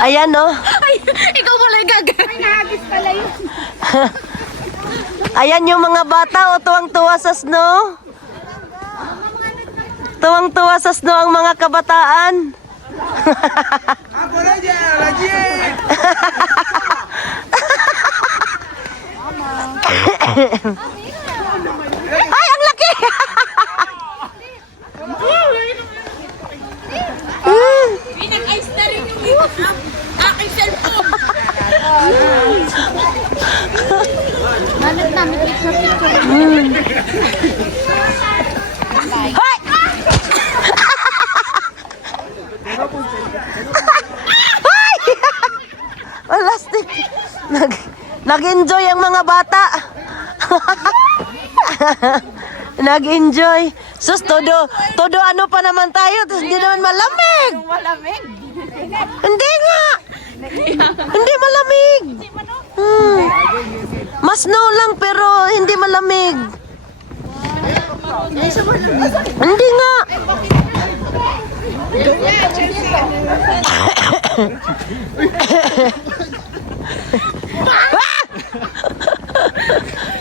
Ayan, no? Ay, ikaw pala yung gaga. Ay, nahagis pala yun. Ayan yung mga bata, o tuwang-tuwa sa snow. Tuwang-tuwa sa snow ang mga kabataan. Ako na dyan, lagi! Ay, ang laki! Pinag-ice na rin yung aking cellphone. Manat namin picture-picture. Hoy! Hoy! Plastic. Nag-enjoy ang mga bata. Nag-enjoy. Sus, todo ano pa naman tayo, tapos hindi naman malamig. Malamig. Hindi nga. Hindi malamig. Mas snow lang pero hindi malamig. Hindi nga.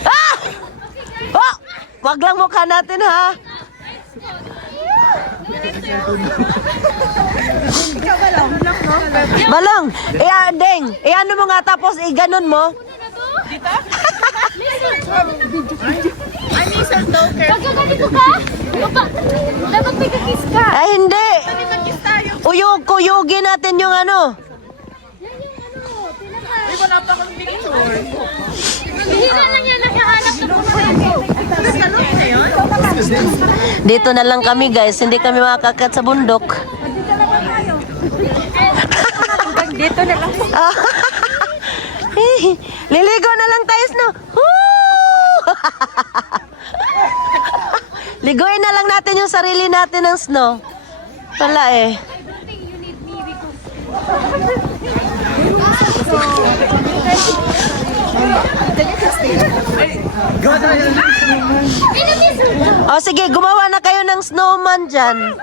Ah! Oh! Wag lang mukha natin ha. Balong, deng, ano mo nga tapos iganon mo. Pagkaganito ka? Dapat may kakis ka. Ay hindi. Kakis tayo. Kuyugin natin yung ano. Ay, wala pa akong picture. Bihira lang yan, nakahanap na po Dito na lang kami guys, hindi kami makakakat sa bundok. Dito na lang. Liligo na lang tayo snow. Woo! Liguin na lang natin yung sarili natin ng snow. Wala eh. O sige, gumawa na kayo ng snowman dyan.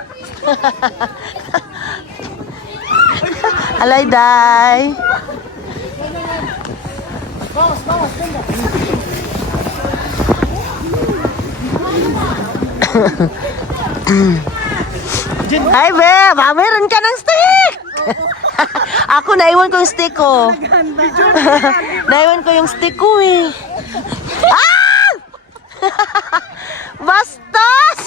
Alay, day. Hi, babe. Meron ka ng stick. Ako, naiwan ko yung stick ko. Naiwan ko yung stick ko eh. Ah! Bastos!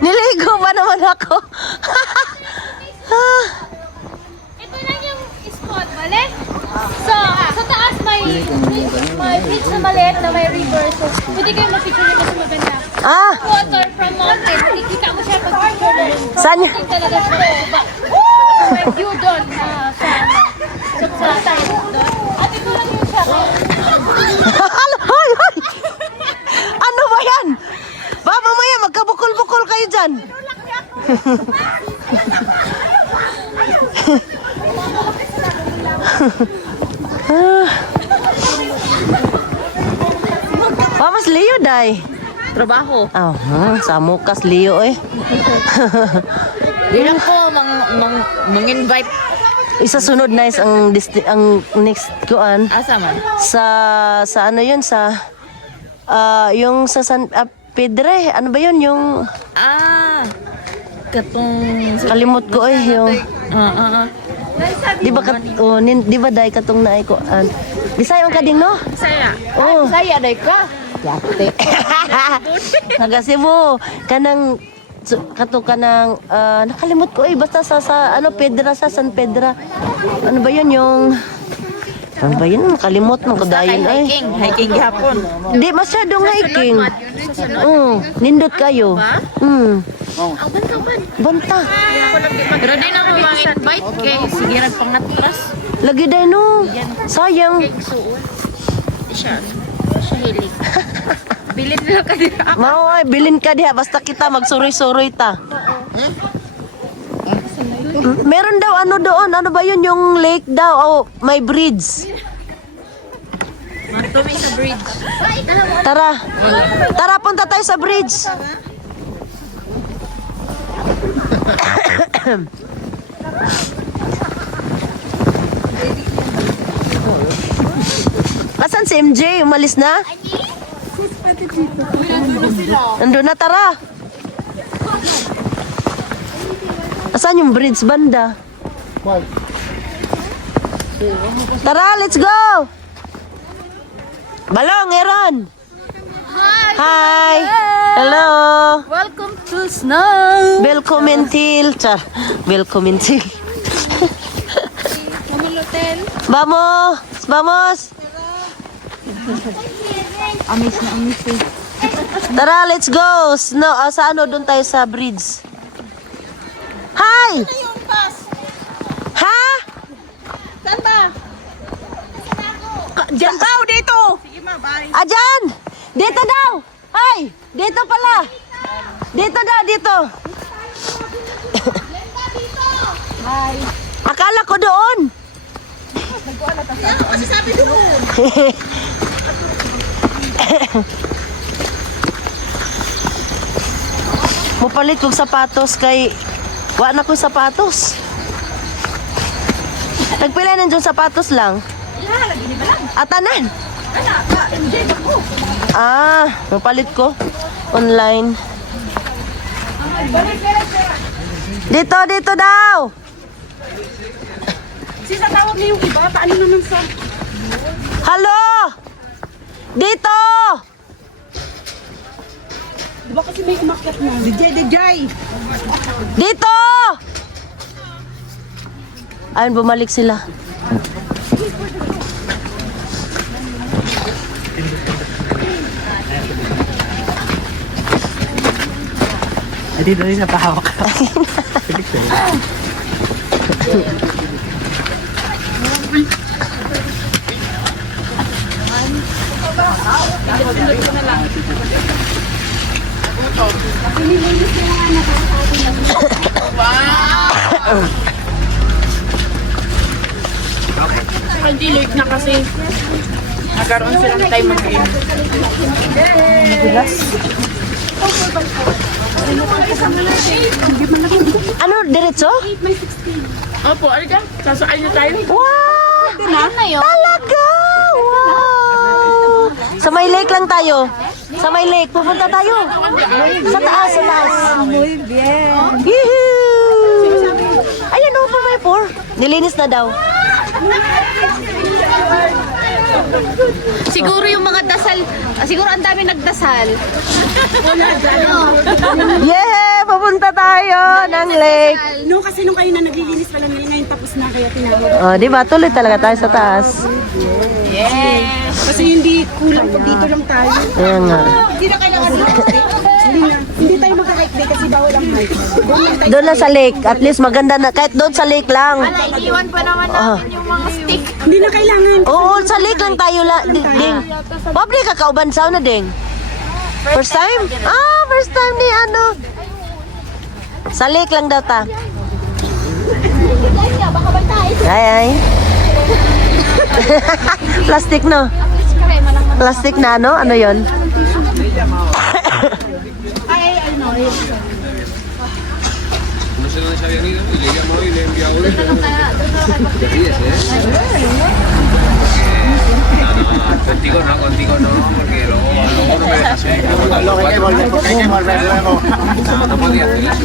Niligo ba naman ako? Ito lang yung spot, balik. So, sa taas may beach na maliit na may river. So, pwede kayo mag-picture nyo kasi maganda. Ah, Water from mountain. Nakikita mo siya pag picture mo. saan yun? Ito talaga siya. May view doon sa side doon. At ito lang yung siya. Hoy, hoy! Ano ba yan? Ba, mamaya magkabukol-bukol kayo dyan. Ba, mas Leo, day. Trabaho. Oh, sa mukas Leo eh. Di lang po mang-invite. Isa sunod na is ang next kuan Asa man? sa ano yun sa yung sa San Pedre, ano ba yun yung Katong... kalimot ko eh yung di ba di ba dai katong naay ko Bisaya man ka ding no? Saya. Oh. Saya day ka. Yate. Naga Cebu kanang kato kanang nakalimot ko eh basta sa ano Pedra sa San Pedra. Ano ba yun yung ano ba yun? Nakalimot ng kadayon ay. Hiking gihapon. Di masyadong hiking. Nindot kayo. Ang bantaban. Banta. Pero di na mo ma-invite kay sigiran pangatras. Lagi day no. Sayang. Suon. Siya hilig. Bilin lang ka dito. Mao ay bilin ka diha basta kita magsuroy-suroy ta. Meron daw ano doon, ano ba yun yung lake daw, may bridge. Matumi sa bridge. Tara. Tara punta tayo sa bridge. Asan si MJ? Umalis na? Nandun na, tara. Asan yung bridge banda? Tara, let's go! Balong, Aaron! Hi! Hello! Welcome to snow! Welcome till. Char. Welcome till. Hotel. Vamos! Vamos! Amis na amis eh. Tara, let's go! Snow, sa ano, doon tayo sa bridge. Hi! Ha? Saan ba? Diyan daw, dito! Sige ma, bye. Ah, dyan! Dito daw! Ay! Dito pala! Dito daw, dito! Bye. Akala ko doon! Ano kasi sabi doon? Mupalit kong sapatos kay... Wa na ko sapatos. Nagpila na dyan sapatos lang. Atanan. Ah, mupalit ko. Online. Dito, dito daw. Sisa tawag niyo yung iba, paano naman sa... Halo! Dito! Diba kasi may umakyat na? DJ! Dito! Ayun, bumalik sila. Dito rin napahawak. Hindi late na kasi. Nagkaroon silang time mag-game. Ano, diretso? Opo, alika. Sasakay na tayo. Wow! Na yun? Talaga! Wow! Sa may lake lang tayo. Sa may lake. Pupunta tayo. Sa taas, sa taas. Muy bien. Yehoo! Ayan o, may 4. Nilinis na daw. Siguro yung mga dasal, siguro ang dami nagdasal. Yeah! Pupunta tayo ng lake. No, kasi nung kayo na naglilinis pala nila ngayon tapos na kaya tinawag. Oh, di ba? Tuloy talaga tayo sa taas. Yes! Kasi hindi kulang pag dito lang tayo. Ayan nga. Hindi na kailangan hindi na. Hindi tayo magka-hike day kasi bawal ang hike. Doon lang tayo. Doon lang sa lake. At least maganda na. Kahit doon sa lake lang. Iiwan pa naman natin yung mga stick. Hindi na kailangan. Oo, sa lake lang tayo ding. Public ka kaubansaw na ding. First time? Ah, first time ni ano. Sa lake lang daw ta. Ay, ay. Plastic no? Plastic na ano? Ano yon? No sé dónde se habían ido y le he llamado y le he enviado un... Te ríes, ¿eh? Contigo no, porque luego no me dejas ir. Luego hay que volver, porque hay que volver luego. No podía hacer eso.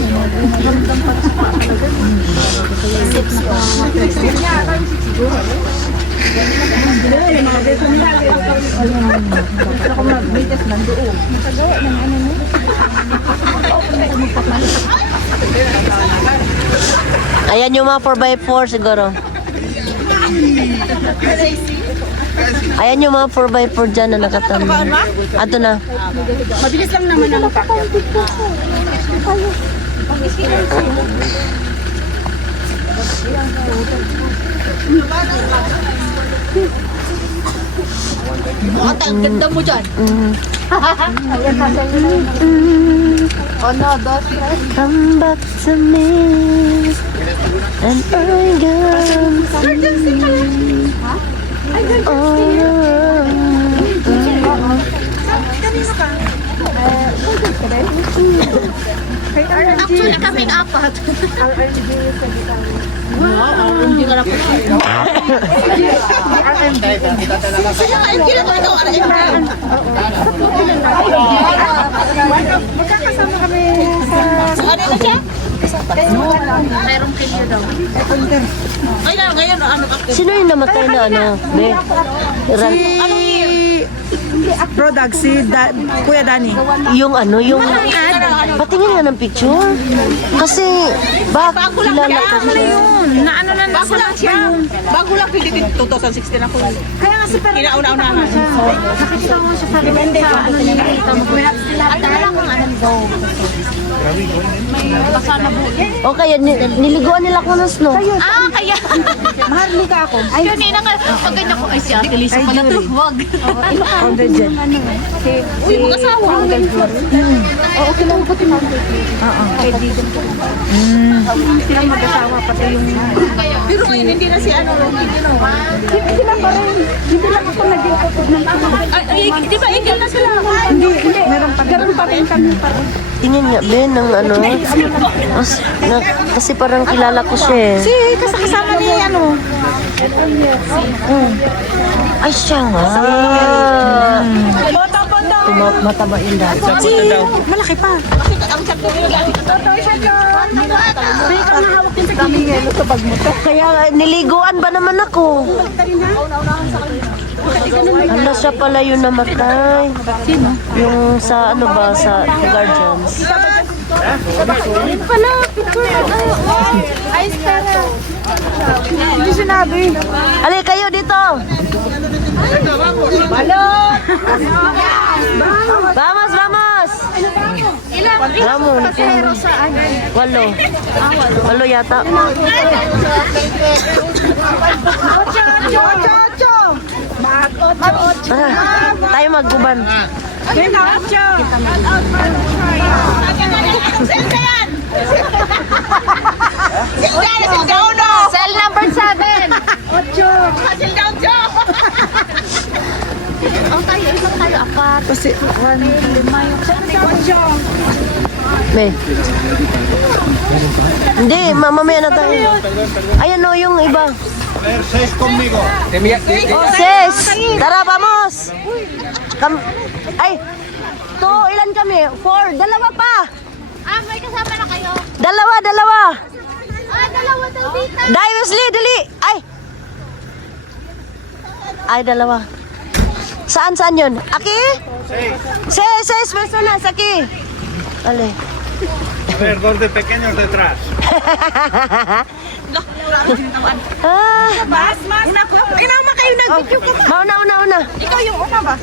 Ayan yung mga 4x4 siguro. Ayan yung mga 4x4 dyan na nakatama. Ato na. Mabilis lang naman ang pakyat. Ang ganda mo dyan. Come back to me and I'm gonna see all around. Actually, kaming apat. Magkakasama kami sa... Ano na siya? Mayroong kanya daw. Sino yung namatay na ano? Be? Product, Kuya Dani. Yung ano, yung... Patingin nga ng picture. Kasi, kilala ko siya. Na ano na nasa lang siya. Bago lang, pwede din 2016 ako. Kaya nga si Pero Kinauna-unahan. nakita mo siya sa ano niya nakita mo. Ano na lang kung ano daw. O kaya, niliguan nila ko ng snow. Ah, kaya. Maharli ka ako. Ay, kanina nga, pag ganyan ko, ay si Ate Lisa pala to. Wag. Founder dyan. Uy, mag-asawa. Oo, kilala ko si Ma'am. Oo, kaibigan ko. Sila mag-asawa pati yung... Pero ngayon, hindi na si ano, hindi na. Sila pa rin. Hindi lang ako naging kapag ng Ay, di ba, ikil na sila? Hindi. Meron pa rin kami pa rin. Tingin nga, Ben, ng ano. Kasi parang kilala ko siya eh. Kasama ni ano. Ay, siya nga. Mataba yung dati. Malaki pa. Kaya niliguan ba naman ako? Ano siya pala yung namatay? Yung sa ano ba, sa Guardians. Pala, picture. Ay, Stella. Hindi sinabi. Ali, kayo dito! Vamos, vamos! Ilang Vamos, pasahero sa ano? 8. 8 yata. Tara, tayo magguban. Cell number 7. Ang tayo, isang tayo, apat. Kasi, Lima yung May. Hindi, mamamaya na tayo. Ayan o, yung iba. Oh, sis! Tara, vamos! Ay! Ilan kami? 4. Dalawa pa! Ah, may kasama na kayo. Dalawa! Ah, dalawa daw dito. Dai, Wesley, dali! Ay, dalawa. Saan yun? Aki? Seis personas, aquí. Ale. A ver, dos de pequeños detrás. mas. Kinama kayo nag-video ko. Mauna. Ikaw yung una ba?